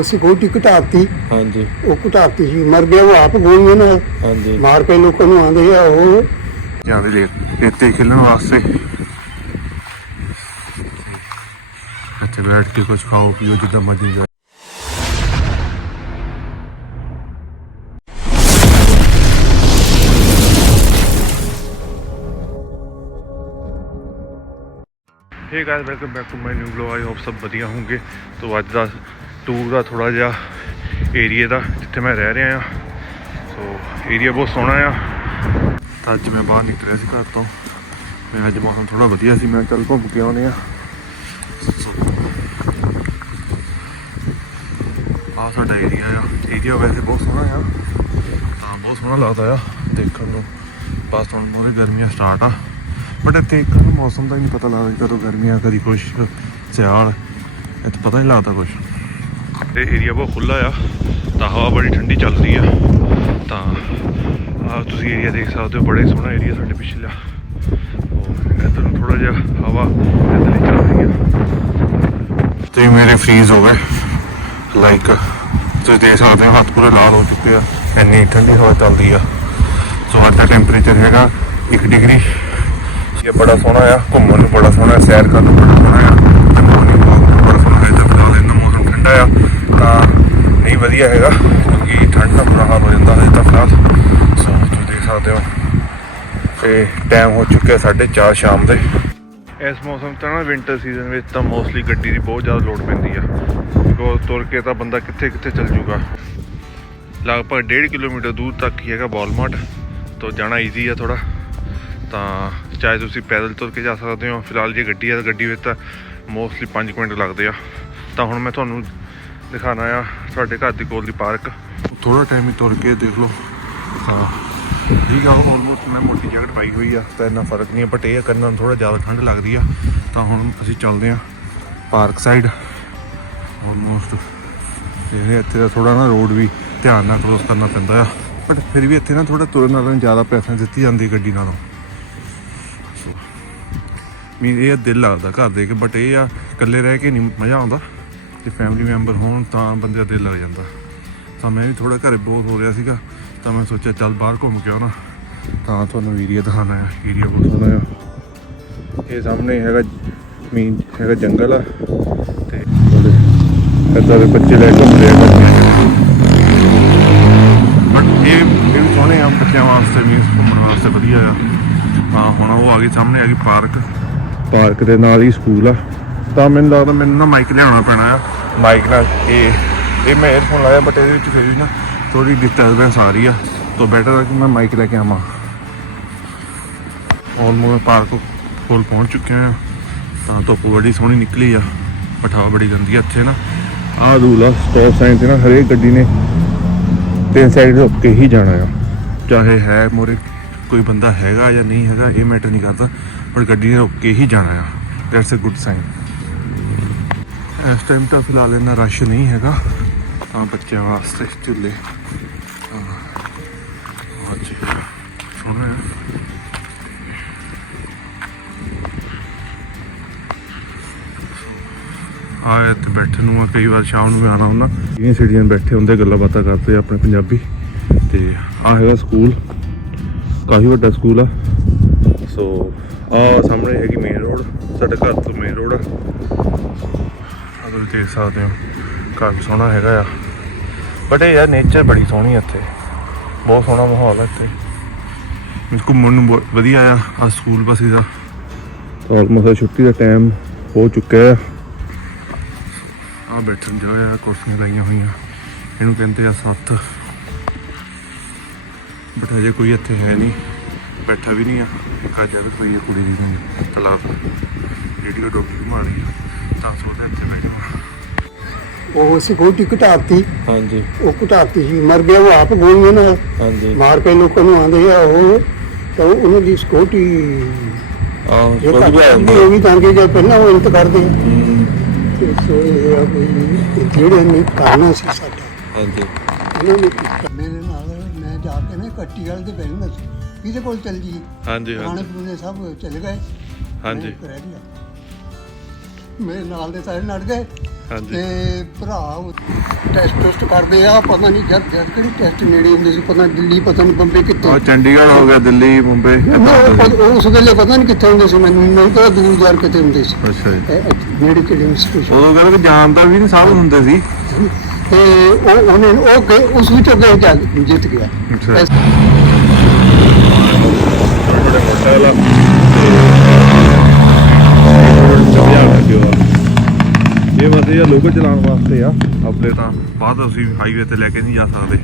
ਉਹ ਸਿਕਿਉਰਿਟੀ ਘਟਾਤੀ। ਹਾਂਜੀ। ਉਹ ਘਟਾਤੀ ਸੀ। ਮਰ ਗਿਆ ਉਹ ਆਪ ਗੋਲੀਆਂ ਨਾਲ। ਹਾਂਜੀ। ਮਾਰ ਕੇ ਲੋਕਾਂ ਨੂੰ ਆਂਦੇ ਆ ਉਹ ਜਾਂਦੇ ਲੈ ਇੱਥੇ ਖੇਲਣ ਵਾਸਤੇ। ਇੱਥੇ ਬੈਠ ਕੇ ਕੁਝ ਖਾਓ ਪੀਓ ਜਿੱਦਾਂ ਮਰਜ਼ੀ ਜਾ hey guys welcome back to my new vlog I hope ਸਭ ਵਧੀਆ ਹੋਣਗੇ ਤੋਂ ਅੱਜ ਦਾ ਟੂਰ ਦਾ ਥੋੜਾ ਜਿਹਾ ਏਰੀਆ ਦਾ ਜਿੱਥੇ ਮੈਂ ਰਹਿ ਰਿਹਾ ਆ ਸੋ ਏਰੀਆ ਬਹੁਤ ਸੋਹਣਾ ਆ। ਤਾਂ ਅੱਜ ਮੈਂ ਬਾਹਰ ਨਿਕਲਿਆ ਸੀ ਘਰ ਤੋਂ। ਮੈਂ ਅੱਜ ਮੌਸਮ ਥੋੜਾ ਵਧੀਆ ਸੀ। ਮੈਂ ਚੱਲ ਘੁੰਮ ਕੇ ਆਉਨੇ ਆ ਆ ਸਾਡਾ ਏਰੀਆ ਆ। ਏਰੀਆ ਵੈਸੇ ਬਹੁਤ ਸੋਹਣਾ ਆ। ਹਾਂ ਬਹੁਤ ਸੋਹਣਾ ਲੱਗਦਾ ਆ ਦੇਖਣ ਨੂੰ। ਬਸ ਹੁਣ ਮੋਰੀ ਗਰਮੀਆਂ ਸਟਾਰਟ ਆ। ਬਟ ਇੱਥੇ ਇੱਕ ਮੌਸਮ ਦਾ ਹੀ ਨਹੀਂ ਪਤਾ ਲੱਗਦਾ ਕਦੋਂ ਗਰਮੀਆਂ ਕਦੀ ਕੁਛ ਸਿਆਲ। ਇੱਥੇ ਪਤਾ ਨਹੀਂ ਲੱਗਦਾ ਕੁਛ। ਤੇ ਏਰੀਆ ਬਹੁਤ ਖੁੱਲਾ ਆ, ਤਾਂ ਹਵਾ ਬੜੀ ਠੰਡੀ ਚੱਲਦੀ ਆ। ਤਾਂ ਆ ਤੁਸੀਂ ਏਰੀਆ ਦੇਖ ਸਕਦੇ ਹੋ, ਬੜੇ ਸੋਹਣਾ ਏਰੀਆ ਸਾਡੇ ਪਿਛਲਾ। ਇੱਧਰ ਨੂੰ ਥੋੜਾ ਜਿਹਾ ਹਵਾ ਇੱਧਰ ਹੀ ਚੱਲ ਰਹੀ ਆ। ਤੇ ਮੇਰੇ ਫ੍ਰੀਜ਼ ਹੋ ਗਏ। ਲਾਈਕ ਤੁਸੀਂ ਦੇਖ ਸਕਦੇ ਹੋ, ਹੱਥ ਪੂਰੇ ਲਾਲ ਹੋ ਚੁੱਕੇ ਆ। ਇੰਨੀ ਠੰਡੀ ਹਵਾ ਚੱਲਦੀ ਆ। ਸੋ ਅੱਜ ਦਾ ਟੈਂਪਰੇਚਰ ਹੈਗਾ 1 ਡਿਗਰੀ ਇਹ ਬੜਾ ਸੋਹਣਾ ਆ, ਘੁੰਮਣ ਨੂੰ ਬੜਾ ਸੋਹਣਾ, ਸੈਰ ਕਰਨ ਨੂੰ ਬੜਾ ਸੋਹਣਾ ਆ ਤੇ ਮਾਰਨਿੰਗ ਵਾਕ ਨੂੰ ਬੜਾ ਸੋਹਣਾ ਹੈ ਤੇ ਫਿਲਹਾਲ ਇੰਨਾ ਮੌਸਮ ਠੰਡਾ ਆ, ਤਾਂ ਨਹੀਂ ਵਧੀਆ ਹੈਗਾ, ਕਿਉਂਕਿ ਠੰਡ ਦਾ ਬੁਰਾ ਹਾਲ ਹੋ ਜਾਂਦਾ ਹੈ ਤਾਂ ਫਿਲਹਾਲ। ਸੋ ਤੁਸੀਂ ਦੇਖ ਸਕਦੇ ਹੋ ਤੇ ਟਾਈਮ ਹੋ ਚੁੱਕਿਆ 4:30 ਸ਼ਾਮ ਦੇ। ਇਸ ਮੌਸਮ ਤਾਂ ਨਾ ਵਿੰਟਰ ਸੀਜ਼ਨ ਵਿੱਚ ਤਾਂ ਮੋਸਟਲੀ ਗੱਡੀ ਦੀ ਬਹੁਤ ਜ਼ਿਆਦਾ ਲੋਡ ਪੈਂਦੀ ਆ। ਬਿਕੋਜ਼ ਤੁਰ ਕੇ ਤਾਂ ਬੰਦਾ ਕਿੱਥੇ ਕਿੱਥੇ ਚੱਲ ਜੂਗਾ। ਲਗਭਗ 1.5 ਕਿਲੋਮੀਟਰ ਦੂਰ ਤੱਕ ਹੀ ਹੈਗਾ ਵਾਲਮਾਰਟ ਤੋਂ ਜਾਣਾ ਈਜ਼ੀ ਆ ਥੋੜਾ ਤਾਂ ਚਾਹੇ ਤੁਸੀਂ ਪੈਦਲ ਤੁਰ ਕੇ ਜਾ ਸਕਦੇ ਹੋ, ਫਿਲਹਾਲ ਜੇ ਗੱਡੀ ਆ ਤਾਂ ਗੱਡੀ ਵਿੱਚ ਤਾਂ ਮੋਸਟਲੀ 5 ਮਿੰਟ ਲੱਗਦੇ ਆ। ਤਾਂ ਹੁਣ ਮੈਂ ਤੁਹਾਨੂੰ ਦਿਖਾਣਾ ਆ ਸਾਡੇ ਘਰ ਦੇ ਕੋਲ ਦੀ ਪਾਰਕ। ਥੋੜਾ ਟਾਈਮ ਹੀ ਤੁਰ ਕੇ ਦੇਖ ਲਓ। ਹਾਂ। ਠੀਕ ਆ ਆਲਮੋਸਟ ਮੈਂ ਮੋਟੀ ਜੈਕਟ ਪਾਈ ਹੋਈ ਆ, ਤਾਂ ਇੰਨਾ ਫ਼ਰਕ ਨਹੀਂ ਹੈ ਬਟ ਇਹ ਆ ਕੰਨਾਂ ਨੂੰ ਥੋੜਾ ਜ਼ਿਆਦਾ ਠੰਡ ਲੱਗਦੀ ਆ। ਤਾਂ ਹੁਣ ਅਸੀਂ ਚੱਲਦੇ ਆ ਪਾਰਕ ਸਾਈਡ ਆਲਮੋਸਟ ਇਹ ਇੱਥੇ ਦਾ ਥੋੜਾ ਨਾ ਰੋਡ ਵੀ ਧਿਆਨ ਨਾਲ ਕ੍ਰੋਸ ਕਰਨਾ ਪੈਂਦਾ ਆ। ਬਟ ਫਿਰ ਵੀ ਇੱਥੇ ਨਾ ਥੋੜਾ ਤੁਰਨ ਨਾਲੋਂ ਜ਼ਿਆਦਾ ਪੈਸੇ ਦਿੱਤੀ ਜਾਂਦੀ ਗੱਡੀ ਨਾਲੋਂ। ਮੀਨ ਇਹ ਦਿਲ ਲੱਗਦਾ ਘਰ ਦੇ ਕੇ ਬਟ ਇਹ ਆ ਇਕੱਲੇ ਰਹਿ ਕੇ ਨਹੀਂ ਮਜ਼ਾ ਆਉਂਦਾ। ਜੇ ਫੈਮਿਲੀ ਮੈਂਬਰ ਹੋਣ ਤਾਂ ਬੰਦੇ ਦਾ ਦਿਲ ਲੱਗ ਜਾਂਦਾ। ਤਾਂ ਮੈਂ ਵੀ ਥੋੜਾ ਘਰੇ ਬੋਰ ਹੋ ਰਿਹਾ ਸੀਗਾ, ਤਾਂ ਮੈਂ ਸੋਚਿਆ ਚੱਲ ਬਾਹਰ ਘੁੰਮ ਕੇ ਆਉਣਾ। ਤਾਂ ਤੁਹਾਨੂੰ ਏਰੀਆ ਦਿਖਾਣਾ ਆ ਏਰੀਆ ਬਹੁਤ ਸੋਹਣਾ ਆ ਇਹ ਸਾਹਮਣੇ ਹੈਗਾ ਮੀਨ ਹੈਗਾ ਜੰਗਲ ਆ। ਤੇ ਇੱਦਾਂ ਦੇ ਬੱਚੇ ਲੈ ਕੇ ਘੁੰਮਦੇ ਆ। ਬਟ ਇਹ ਇਹ ਵੀ ਸੋਹਣੇ ਆ, ਬੱਚਿਆਂ ਵਾਸਤੇ ਮੀਨ ਘੁੰਮਣ ਵਾਸਤੇ ਵਧੀਆ ਆ। ਹਾਂ ਹੁਣ ਉਹ ਆ ਗਈ ਸਾਹਮਣੇ ਆ ਗਈ ਪਾਰਕ ਪਾਰਕ ਦੇ ਨਾਲ ਹੀ ਸਕੂਲ ਆ। ਤਾਂ ਮੈਨੂੰ ਲੱਗਦਾ ਮੈਨੂੰ ਨਾ ਮਾਈਕ ਲਿਆਉਣਾ ਪੈਣਾ ਆ। ਮਾਈਕ ਨਾਲ ਇਹ ਇਹ ਮੈਂ 에ਅਰਫੋਨ ਲਾਇਆ ਬਟ ਇਹਦੇ ਵਿੱਚ ਫਿਰ ਵੀ ਨਾ ਥੋੜੀ ਡਿਸਟਰਬੈਂਸ ਆ ਰਹੀ ਆ। ਤਾਂ ਬੈਟਰ ਆ ਕਿ ਮੈਂ ਮਾਈਕ ਲੈ ਕੇ ਆਵਾਂ। ਆਲਮੋਸਟ ਪਾਰਕ ਕੋਲ ਪਹੁੰਚ ਚੁੱਕੇ ਆ। ਤਾਂ ਧੁੱਪ ਬੜੀ ਸੋਹਣੀ ਨਿਕਲੀ ਆ। ਪਠਾਵਾ ਬੜੀ ਗੰਦੀ ਆ ਇੱਥੇ ਨਾ। ਆਹ ਦੂਲਾ ਸਟਾਪ ਸਾਈਨ ਤੇ ਨਾ ਹਰੇਕ ਗੱਡੀ ਨੇ ਤਿੰਨ ਸਾਈਡ ਰੁਕ ਕੇ ਹੀ ਜਾਣਾ ਆ। ਚਾਹੇ ਹੈ ਮੋਰੇ ਕੋਈ ਬੰਦਾ ਹੈਗਾ ਜਾਂ ਨਹੀਂ ਹੈਗਾ, ਇਹ ਮੈਟਰ ਨਹੀਂ ਕਰਦਾ। ਪਰ ਗੱਡੀ ਨੇ ਰੁਕ ਕੇ ਹੀ ਜਾਣਾ ਆ। ਦੈਟਸ ਅ ਗੁੱਡ ਸਾਈਨ ਇਸ ਟਾਈਮ ਤਾਂ ਫਿਲਹਾਲ ਇੰਨਾ ਰਸ਼ ਨਹੀਂ ਹੈਗਾ। ਤਾਂ ਬੱਚਿਆਂ ਵਾਸਤੇ ਝੁੱਲੇ ਹਾਂਜੀ। ਸੋਹਣਾ ਹੈ ਆ ਇੱਥੇ ਬੈਠਣ ਨੂੰ ਆ, ਕਈ ਵਾਰ ਸ਼ਾਮ ਨੂੰ ਵੀ ਆਣਾ ਹੁੰਦਾ। ਜਿਹੜੀਆਂ ਸਿਟੀਆਂ ਬੈਠੇ ਹੁੰਦੇ, ਗੱਲਾਂ ਬਾਤਾਂ ਕਰਦੇ ਆਪਣੇ ਪੰਜਾਬੀ। ਤੇ ਆ ਹੈਗਾ ਸਕੂਲ। ਕਾਫੀ ਵੱਡਾ ਸਕੂਲ ਆ। ਸੋ ਆ ਸਾਹਮਣੇ ਹੈਗੀ ਮੇਨ ਰੋਡ ਸਾਡੇ ਘਰ ਤੋਂ ਮੇਨ ਰੋਡ ਆ। ਅਗਰ ਦੇਖ ਸਕਦੇ ਹੋ। ਕਾਫੀ ਸੋਹਣਾ ਹੈਗਾ ਆ। ਬਟ ਇਹ ਯਾਰ ਨੇਚਰ ਬੜੀ ਸੋਹਣੀ ਆ ਇੱਥੇ। ਬਹੁਤ ਸੋਹਣਾ ਮਾਹੌਲ ਆ ਇੱਥੇ। ਮੈਨੂੰ ਘੁੰਮਣ ਨੂੰ ਬਹੁਤ ਵਧੀਆ ਆ ਆ ਸਕੂਲ ਬਸ ਇਹਦਾ। ਆਲਮੋਸਟ ਛੁੱਟੀ ਦਾ ਟਾਈਮ ਹੋ ਚੁੱਕਿਆ ਆ। ਆ ਬੈਠਣ ਜਗ੍ਹਾ ਆ ਕੁਰਸੀਆਂ ਲਾਈਆਂ ਹੋਈਆਂ। ਇਹਨੂੰ ਕਹਿੰਦੇ ਆ ਸੱਤ। ਬਟ ਹਜੇ ਕੋਈ ਇੱਥੇ ਹੈ ਨਹੀਂ। ਬੈਠਾ ਵੀ ਨਹੀਂ ਆ। ਇੱਕ ਅੱਜ ਵੀ ਕੋਈ ਕੁੜੀ ਦੀ ਨਹੀਂ ਤਲਾਬ ਵੀਡੀਓ ਡੋਕੀ ਮਾਰੀ ਤਾਂ ਸੋਚਦਾ ਇੱਥੇ ਬੈਠਾ ਉਹ ਸਿਕਿਉਰਿਟੀ ਘਟਾਤੀ ਹਾਂਜੀ। ਉਹ ਘਟਾਤੀ ਸੀ। ਮਰ ਗਿਆ ਉਹ ਆਪ ਗੋਲੀਆਂ ਨਾਲ। ਹਾਂਜੀ। ਮਾਰ ਕੇ ਲੋਕਾਂ ਨੂੰ ਆਂਦੇ ਆ ਉਹ ਤਾਂ ਉਹਨਾਂ ਦੀ ਸਿਕਿਉਰਿਟੀ ਆਹ ਜੇ ਉਹ ਵੀ ਤਾਂ ਕਿ ਜੇ ਪਹਿਲਾਂ ਉਹ ਇੰਤ ਕਰਦੇ। ਆ। ਤੇ ਸੋ ਇਹ ਆ ਵੀ ਜਿਹੜੇ ਨੇ ਕਰਨਾ ਸੀ ਸਾਡਾ। ਹਾਂਜੀ। ਉਹਨਾਂ ਨੇ ਮੇਰੇ ਨਾਲ ਮੈਂ ਜਾ ਕੇ ਨਾ ਕੱਟੀ ਵਾਲੇ ਦੇ ਬੈਠਣਾ ਸੀ। ਕਿਹਦੇ ਕੋਲ ਚੱਲ ਜੀ। ਹਾਂਜੀ ਪੀਣੇ ਸਭ ਚਲੇ ਗਏ। ਹਾਂਜੀ। ਮੇਰੇ ਨਾਲ ਦੇ ਸਾਰੇ ਲੜ ਗਏ। ਹਾਂਜੀ। ਤੇ ਭਰਾ ਟੈਸਟ ਟੈਸਟ ਕਰਦੇ ਆ ਪਤਾ ਨਹੀਂ ਜਦ ਜਦ ਕਿਹੜੀ ਟੈਸਟ ਨੇੜੇ ਹੁੰਦੇ ਸੀ ਪਤਾ ਨੀ ਦਿੱਲੀ ਪਤਾ ਨਹੀਂ ਬੰਬੇ ਕਿੱਥੇ। ਆ ਚੰਡੀਗੜ੍ਹ ਹੋ ਗਿਆ ਦਿੱਲੀ ਮੁੰਬਈ ਉਹ ਉਸ ਵੇਲੇ ਪਤਾ ਨਹੀਂ ਕਿੱਥੇ ਹੁੰਦੇ ਸੀ ਮੈਨੂੰ ਮੈਨੂੰ ਤਾਂ ਦੂਰ ਜਾ ਕੇ ਕਿਤੇ ਹੁੰਦੇ ਸੀ। ਅੱਛਾ ਜੀ। ਇਹ- ਇਹ ਨੇੜੇ ਕਿਹੜੇ ਇੰਸਟੀਟਿਊਸ਼ਨ ਉਦੋਂ ਕਹਿੰਦੇ ਕਿ ਜਾਣ ਦਾ ਵੀ ਨਹੀਂ ਸਾਧਨ ਹੁੰਦੇ ਸੀ। ਤੇ ਉਹ ਉਹਨੇ ਉਹ ਗਏ ਉਸ ਵਿੱਚੋਂ ਗਏ ਜਾ ਜਿੱਤ ਗਿਆ। ਅੱਛਾ। ਇਸ- ਬੜੇ ਮੋਟਾ ਵਾਲਾ ਇਹ ਵਸੇ ਜਾਂ ਲੋਕਲ ਚਲਾਉਣ ਵਾਸਤੇ ਆ। ਆਪਣੇ ਤਾਂ ਬਾਅਦ ਅਸੀਂ ਹਾਈਵੇ ਤੇ ਲੈ ਕੇ ਨਹੀਂ ਜਾ ਸਕਦੇ।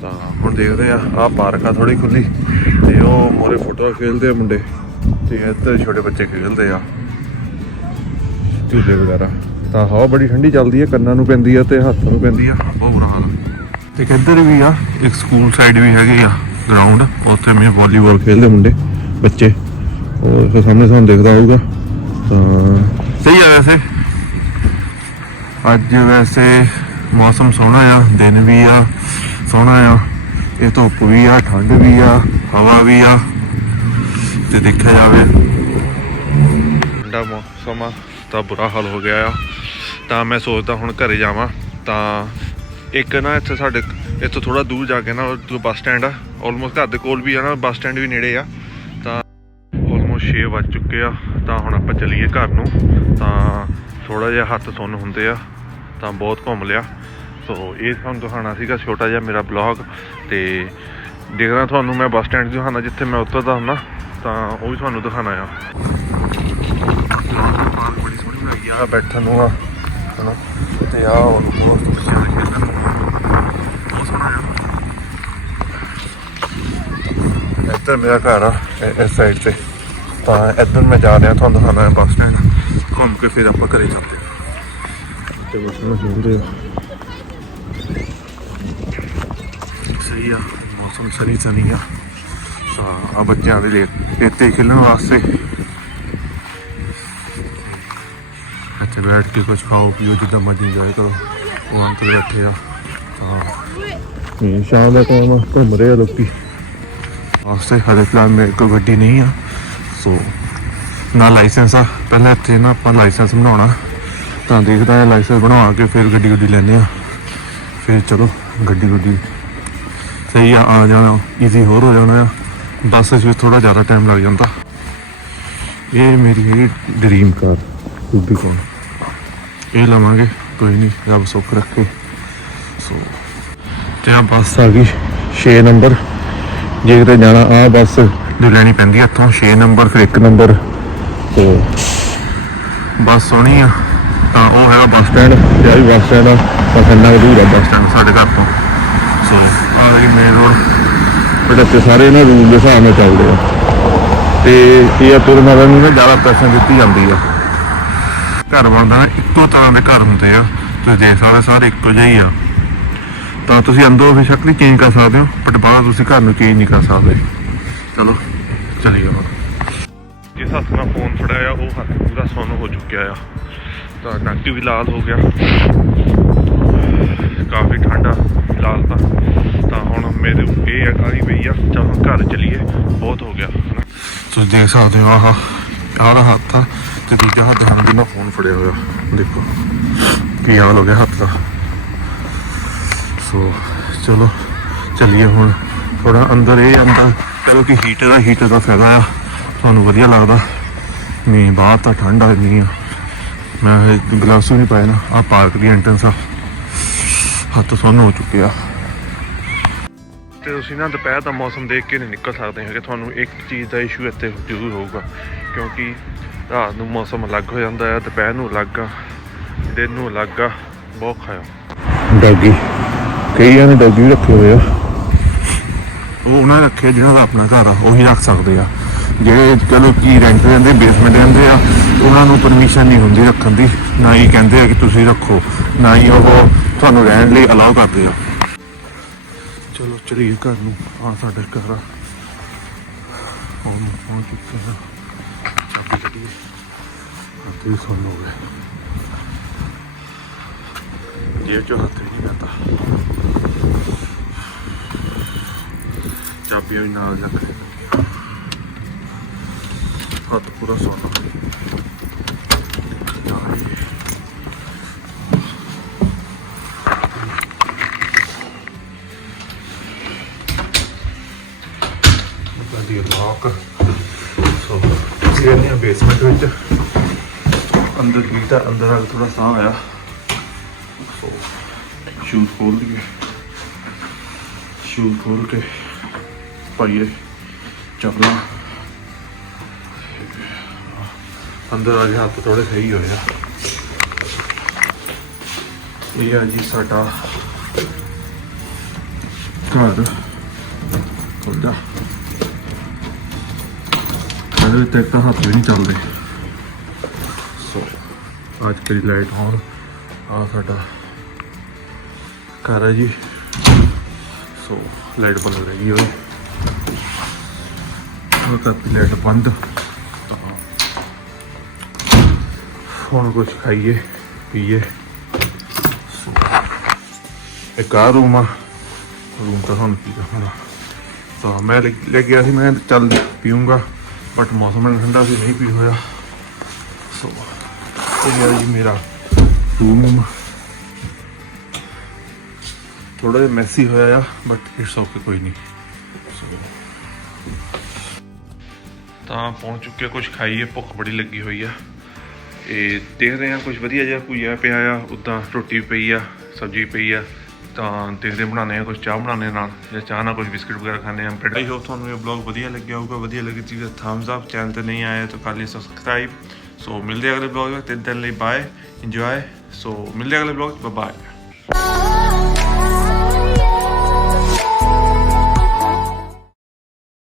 ਤਾਂ ਹੁਣ ਦੇਖਦੇ ਆ ਆ ਪਾਰਕ ਆ ਥੋੜੀ ਖੁੱਲੀ ਤੇ ਉਹ ਮੋਰੇ ਫੁੱਟਬਾਲ ਖੇਲਦੇ ਆ ਮੁੰਡੇ। ਤੇ ਇੱਧਰ ਛੋਟੇ ਬੱਚੇ ਖੇਲਦੇ ਆ। ਝੂਲੇ ਵਗੈਰਾ। ਤਾਂ ਹਵਾ ਬੜੀ ਠੰਡੀ ਚੱਲਦੀ ਹੈ ਕੰਨਾਂ ਨੂੰ ਪੈਂਦੀ ਆ ਤੇ ਹੱਥ ਨੂੰ ਪੈਂਦੀ ਆ। ਬਹੁਤ ਬੁਰਾ ਹਾਲ ਆ। ਤੇ ਕਿੱਧਰ ਵੀ ਆ ਇੱਕ ਸਕੂਲ ਸਾਈਡ ਵੀ ਹੈਗੇ ਆ ਗਰਾਊਂਡ ਉੱਥੇ ਮੈਂ ਵਾਲੀਬਾਲ ਖੇਡਦੇ ਮੁੰਡੇ ਬੱਚੇ। ਉਹ ਸਾਹਮਣੇ ਸਾਨੂੰ ਦਿਖਦਾ ਹੋਊਗਾ। ਤਾਂ ਸਹੀ ਆ ਵੈਸੇ। ਅੱਜ ਵੈਸੇ ਮੌਸਮ ਸੋਹਣਾ ਆ, ਦਿਨ ਵੀ ਆ, ਸੋਹਣਾ ਆ। ਇਹ ਧੁੱਪ ਵੀ ਆ, ਠੰਡ ਵੀ ਆ, ਹਵਾ ਵੀ ਆ, ਤੇ ਦੇਖਿਆ ਜਾਵੇ। ਠੰਡਾ ਮੌਸਮ ਆ, ਤਾਂ ਬੁਰਾ ਹਾਲ ਹੋ ਗਿਆ ਆ। ਤਾਂ ਮੈਂ ਸੋਚਦਾ ਹੁਣ ਘਰੇ ਜਾਵਾਂ, ਤਾਂ ਇੱਕ ਨਾ ਇੱਥੇ ਸਾਡੇ, ਇੱਥੋਂ ਥੋੜਾ ਦੂਰ ਜਾ ਕੇ ਨਾ ਬੱਸ ਸਟੈਂਡ ਆ। ਆਲਮੋਸਟ ਘਰ ਦੇ ਕੋਲ ਵੀ ਆ ਨਾ, ਬੱਸ ਸਟੈਂਡ ਵੀ ਨੇੜੇ ਆ। ਤਾਂ ਆਲਮੋਸਟ 6 ਵੱਜ ਚੁੱਕੇ ਆ, ਤਾਂ ਹੁਣ ਆਪਾਂ ਚੱਲੀਏ ਘਰ ਨੂੰ। ਤਾਂ ਥੋੜਾ ਜਿਹਾ ਹੱਥ ਸੁੰਨ ਹੁੰਦੇ ਆ। ਤਾਂ ਬਹੁਤ ਘੁੰਮ ਲਿਆ। ਸੋ ਇਹ ਤੁਹਾਨੂੰ ਦਿਖਾਉਣਾ ਸੀਗਾ ਛੋਟਾ ਜਿਹਾ ਮੇਰਾ ਬਲੌਗ ਤੇ ਦੇਖਦਾ ਤੁਹਾਨੂੰ ਮੈਂ ਬੱਸ ਸਟੈਂਡ ਦਿਖਾਉਣਾ, ਜਿੱਥੇ ਮੈਂ ਉਤਰਦਾ ਹੁੰਦਾ, ਤਾਂ ਉਹ ਵੀ ਤੁਹਾਨੂੰ ਦਿਖਾਣਾ ਆ। ਬੜੀ ਸੋਹਣੀ ਬਣਾਈ ਆ ਬੈਠਣ ਨੂੰ ਆ, ਹਨਾ? ਤੇ ਆ ਉਹ ਬਹੁਤ ਬੱਚਿਆਂ ਖੇਡਣ ਨੂੰ? ਬਹੁਤ ਸੋਹਣਾ ਆ। ਇੱਧਰ ਮੇਰਾ ਘਰ ਆ ਇਸ ਸਾਈਡ ਤੇ। ਤਾਂ ਇੱਧਰ ਮੈਂ ਜਾ ਰਿਹਾ, ਤੁਹਾਨੂੰ ਦਿਖਾਣਾ ਹੈ ਬੱਸ ਸਟੈਂਡ। ਘੁੰਮ ਕੇ ਫਿਰ ਆਪਾਂ ਘਰੇ ਜਾਂਦੇ ਹਾਂ ਤੇ ਬੱਸ ਨੂੰ ਖੇਡਦੇ ਆ ਸਹੀ ਆ ਮੌਸਮ ਸਨੀ ਸਨੀ ਆ ਆ ਬੱਚਿਆਂ ਦੇ ਲਈ ਇੱਥੇ ਖੇਡਣ ਵਾਸਤੇ ਇੱਥੇ ਬੈਠ ਕੇ ਕੁਝ ਖਾਓ ਪੀਓ ਜਿੱਦਾਂ ਮਰਜ਼ੀ ਇੰਜੋਏ ਕਰੋ ਉਹ ਅੰਦਰ ਬੈਠੇ ਆ ਤਾਂ ਇਹ ਸ਼ਾਮ ਦਾ ਟਾਈਮ ਆ ਘੁੰਮ ਰਹੇ ਆ ਲੋਕੀ ਵਾਸਤੇ ਹਲੇ ਫਿਲਹਾਲ ਮੇਰੇ ਕੋਲ ਗੱਡੀ ਨਹੀਂ ਆ ਸੋ ਨਾ ਲਾਇਸੈਂਸ ਆ ਪਹਿਲਾਂ ਇੱਥੇ ਨਾ ਆਪਾਂ ਲਾਇਸੈਂਸ ਬਣਾਉਣਾ ਤਾਂ ਦੇਖਦਾ ਆ ਲਾਇਸੈਂਸ ਬਣਵਾ ਕੇ ਫਿਰ ਗੱਡੀ ਗੁੱਡੀ ਲੈਣੇ ਆ ਫਿਰ ਚਲੋ ਗੱਡੀ ਗੁੱਡੀ ਸਹੀ ਆ ਆ ਜਾਣਾ ਈਜ਼ੀ ਹੋਰ ਹੋ ਜਾਣਾ ਆ। ਬੱਸ ਵਿੱਚ ਥੋੜਾ ਜ਼ਿਆਦਾ ਟਾਈਮ ਲੱਗ ਜਾਂਦਾ। ਇਹ ਮੇਰੀ ਹੈਗੀ ਡ੍ਰੀਮ ਕਾਰ ਰੂਬੀਕੌਨ ਇਹ ਲਵਾਂਗੇ, ਕੋਈ ਨਹੀਂ ਰੱਬ ਸੁੱਖ ਰੱਖੇ। ਸੋ ਤੇ ਆ ਬੱਸ ਆ ਗਈ 6 ਨੰਬਰ ਜੇ ਕਿਤੇ ਜਾਣਾ ਆ ਬੱਸ ਜੋ ਲੈਣੀ ਪੈਂਦੀ ਆ ਇੱਥੋਂ 6 ਨੰਬਰ ਫਿਰ 1 ਨੰਬਰ ਤੇ ਬੱਸ ਸੋਹਣੀ ਆ। ਤਾਂ ਉਹ ਹੈਗਾ ਬੱਸ ਸਟੈਂਡ ਤੇ ਆ ਵੀ ਬੱਸ ਸਟੈਂਡ ਆ ਬਸ ਇੰਨਾ ਕੁ ਦੂਰ ਆ ਬੱਸ ਸਟੈਂਡ, ਸਾਡੇ ਘਰ ਤੋਂ। ਸੋ ਆ ਗਈ ਮੇਨ ਰੋਡ ਬਟ ਇੱਥੇ ਸਾਰੇ ਨਾ ਰੂਲ ਦੇ ਹਿਸਾਬ ਨਾਲ ਚੱਲਦੇ ਆ। ਤੇ ਇਹ ਆ ਤੁਰਨ ਵਾਲਿਆਂ ਨੂੰ ਨਾ ਜ਼ਿਆਦਾ ਪੈਸੇ ਦਿੱਤੀ ਜਾਂਦੀ ਆ। ਘਰ ਬਣਦਾ ਨਾ, ਇੱਕੋ ਤਰ੍ਹਾਂ ਦੇ ਘਰ ਹੁੰਦੇ ਆ। ਤੁਸੀਂ ਦੇਖ ਸਕਦੇ ਸਾਰੇ ਇੱਕੋ ਜਿਹੇ ਹੀ ਆ, ਤਾਂ ਤੁਸੀਂ ਅੰਦਰੋਂ ਵੀ ਸ਼ਕਲ ਚੇਂਜ ਕਰ ਸਕਦੇ ਹੋ ਬਟ ਬਾਹਰ ਤੁਸੀਂ ਘਰ ਨੂੰ ਚੇਂਜ ਨਹੀਂ ਕਰ ਸਕਦੇ। ਚਲੋ ਚਲੀਏ ਹੁਣ ਜਿਸ ਹੱਥ ਨਾਲ ਫੋਨ ਫੜਾਇਆ ਉਹ ਹੱਥ ਪੂਰਾ ਸੁੰਨ ਹੋ ਚੁੱਕਿਆ ਆ। ਤਾਂ ਨੱਕ ਵੀ ਲਾਲ ਹੋ ਗਿਆ। ਕਾਫੀ ਠੰਡਾ ਫਿਲਹਾਲ ਤਾਂ। ਤਾਂ ਹੁਣ ਮੇਰੇ ਇਹ ਅਕਾਲੀ ਪਈ ਆ। ਚਲੋ ਘਰ ਚਲੀਏ। ਬਹੁਤ ਹੋ ਗਿਆ ਤੁਸੀਂ ਦੇਖ ਸਕਦੇ ਹੋ ਆਹ ਆਹ ਹੱਥ ਆ ਤੇ ਦੂਜਾ ਹੱਥ ਨਾਲ ਜਿਹਨਾਂ ਫੋਨ ਫੜਿਆ ਹੋਇਆ। ਦੇਖੋ ਕੀ ਹਾਲ ਹੋ ਗਿਆ ਹੱਥ ਦਾ। ਸੋ ਚਲੋ ਚੱਲੀਏ ਹੁਣ। ਥੋੜਾ ਅੰਦਰ ਇਹ ਅੰਦਰ। ਚਲੋ ਕਿ ਹੀਟਰ ਦਾ ਹੀਟਰ ਦਾ ਫਾਇਦਾ ਆ। ਤੁਹਾਨੂੰ ਵਧੀਆ ਲੱਗਦਾ। ਨਹੀਂ ਬਾਹਰ ਤਾਂ ਠੰਡ ਆ ਇੰਨੀ ਆ। ਮੈਂ ਗਲਾਸ ਵੀ ਨਹੀਂ ਪਾਇਆ ਨਾ ਆ ਪਾਰਕ ਦੀ ਐਂਟਰੈਂਸ ਆ। ਹੱਥ ਸੁੰਨ ਹੋ ਚੁੱਕੇ ਆ। ਤੇ ਤੁਸੀਂ ਨਾ ਦੁਪਹਿਰ ਦਾ ਮੌਸਮ ਦੇਖ ਕੇ ਨਹੀਂ ਨਿਕਲ ਸਕਦੇ ਹੈਗੇ। ਤੁਹਾਨੂੰ ਇੱਕ ਚੀਜ਼ ਦਾ ਇਸ਼ੂ ਇੱਥੇ ਜ਼ਰੂਰ ਹੋਊਗਾ ਕਿਉਂਕਿ ਰਾਤ ਨੂੰ ਮੌਸਮ ਅਲੱਗ ਹੋ ਜਾਂਦਾ ਹੈ ਦੁਪਹਿਰ ਨੂੰ ਅਲੱਗ ਆ ਦਿਨ ਨੂੰ ਅਲੱਗ ਆ ਬਹੁਤ ਖਾਇਆ ਡੌਗੀ ਕਈਆਂ ਨੇ ਡੌਗੀ ਵੀ ਰੱਖੇ ਹੋਏ ਆ। ਉਹ ਉਹਨਾਂ ਨੇ ਰੱਖੇ ਜਿਹਨਾਂ ਦਾ ਆਪਣਾ ਘਰ ਆ ਉਹੀ ਰੱਖ ਸਕਦੇ ਆ। ਜਿਹੜੇ ਚਲੋ ਕੀ ਰੈਂਟ ਤੇ ਰਹਿੰਦੇ ਬੇਸਮੈਂਟ ਰਹਿੰਦੇ ਆ ਉਹਨਾਂ ਨੂੰ ਪਰਮਿਸ਼ਨ ਨਹੀਂ ਹੁੰਦੀ ਰੱਖਣ ਦੀ। ਨਾ ਹੀ ਕਹਿੰਦੇ ਆ ਕਿ ਤੁਸੀਂ ਰੱਖੋ, ਨਾ ਹੀ ਉਹ ਤੁਹਾਨੂੰ ਰਹਿਣ ਲਈ ਅਲਾਉ ਕਰਦੇ ਆ। ਚਲੋ ਚਲੀਏ ਘਰ ਨੂੰ, ਆ ਸਾਡਾ ਘਰ ਆ। ਹੁਣ ਪਹੁੰਚ ਚੁੱਕੇ ਹਾਂ ਚਾਬੀ ਕੱਢੀਏ ਹੱਥ ਵੀ ਸੁੰਨ ਹੋ ਗਏ ਜੇਬ ਚੋਂ ਹੱਥ ਨਹੀਂ ਜਾਂਦਾ ਚਾਬੀਆਂ ਵੀ ਨਾਲ ਜਾਂਦੇ ਹੱਥ ਪੂਰਾ ਸੁੰਨ ਕਦੀ ਸੋ ਅਸੀਂ ਰਹਿੰਦੇ ਹਾਂ ਬੇਸਮੈਂਟ ਵਿੱਚ। ਅੰਦਰ ਕੀ ਤਾਂ ਅੰਦਰ ਆ ਥੋੜਾ ਸਾਹ ਆਇਆ ਸੋ ਸ਼ੂਜ਼ ਖੋਲ ਲਈਏ। ਸ਼ੂਜ਼ ਖੋਲ ਕੇ ਪਾਈਏ ਚੱਪਲਾਂ। ਅੰਦਰ ਆ ਕੇ ਹੱਥ ਥੋੜੇ ਸਹੀ ਹੋਏ ਆ। ਇਹ ਆ ਜੀ ਸਾਡਾ ਘਰ। ਖੁੱਲਦਾ ਇਹਦੇ ਉੱਤੇ ਇੱਕ ਤਾਂ ਹੱਥ ਵੀ ਨਹੀਂ ਚੱਲਦੇ। ਸੋ ਅੱਜ ਕਰੀ ਲਾਈਟ ਆਨ ਆ ਸਾਡਾ ਘਰ ਹੈ ਜੀ। ਸੋ ਲਾਈਟ ਬੰਦ ਰਹੀ ਹੋਈ ਉਹ ਤਾਂ ਲਾਈਟ ਬੰਦ। ਹੁਣ ਕੁਝ ਖਾਈਏ ਪੀਏ। ਸੋ ਇੱਕ ਆ ਰੂਮ ਆ। ਰੂਮ ਤਾਂ ਹੁਣ ਕੀ ਕਰਨਾ ਤਾਂ ਮੈਂ ਲੈ ਗਿਆ ਸੀ ਮੈਂ ਚੱਲ ਪੀਊਂਗਾ। ਬਟ ਮੌਸਮ ਇੰਨਾ ਠੰਡਾ ਸੀ, ਨਹੀਂ ਪੀ ਹੋਇਆ। ਸੋ ਇਹ ਹੈ ਜੀ ਮੇਰਾ ਰੂਮ ਥੋੜਾ ਜਿਹਾ ਮੈਸੀ ਹੋਇਆ ਆ ਬਟ ਇਟਸ ਓਕੇ ਕੋਈ ਨਹੀਂ। ਸੋ ਤਾਂ ਪਹੁੰਚ ਚੁੱਕੇ ਕੁਝ ਖਾਈਏ, ਭੁੱਖ ਬੜੀ ਲੱਗੀ ਹੋਈ ਆ। ਇਹ ਦੇਖਦੇ ਹਾਂ ਕੁਝ ਵਧੀਆ ਜਿਹਾ ਭੁਜੀਆ ਪਿਆ ਆ, ਉਦਾਂ ਰੋਟੀ ਪਈ ਆ, ਸਬਜ਼ੀ ਪਈ ਆ। ਤਾਂ ਦੇਖਦੇ ਬਣਾਉਂਦੇ ਆ ਕੁਝ ਚਾਹ ਬਣਾਉਂਦੇ ਨਾਲ, ਜਾਂ ਚਾਹ ਨਾਲ ਕੁਝ ਬਿਸਕੁਟ ਵਗੈਰਾ ਖਾਣੇ ਆ ਬ੍ਰੈਡ ਆਈ ਹੋਪ ਤੁਹਾਨੂੰ ਇਹ ਵਲੌਗ ਵਧੀਆ ਲੱਗਿਆ ਹੋਊਗਾ, ਵਧੀਆ ਲੱਗੀ ਚੀਜ਼ ਥੰਬਸ ਅਪ ਚੈਨਲ ਤੇ ਨਹੀਂ ਆਇਆ ਤਾਂ ਕਰ ਲਈ ਸਬਸਕ੍ਰਾਈਬ ਸੋ ਮਿਲਦੇ ਅਗਲੇ ਵਲੌਗ ਵਿੱਚ ਤਿੰਨ ਦਿਨ ਲਈ ਬਾਏ ਇੰਜੋਏ ਸੋ ਮਿਲਦੇ ਆ ਅਗਲੇ ਵਲੌਗ ਬਾਏ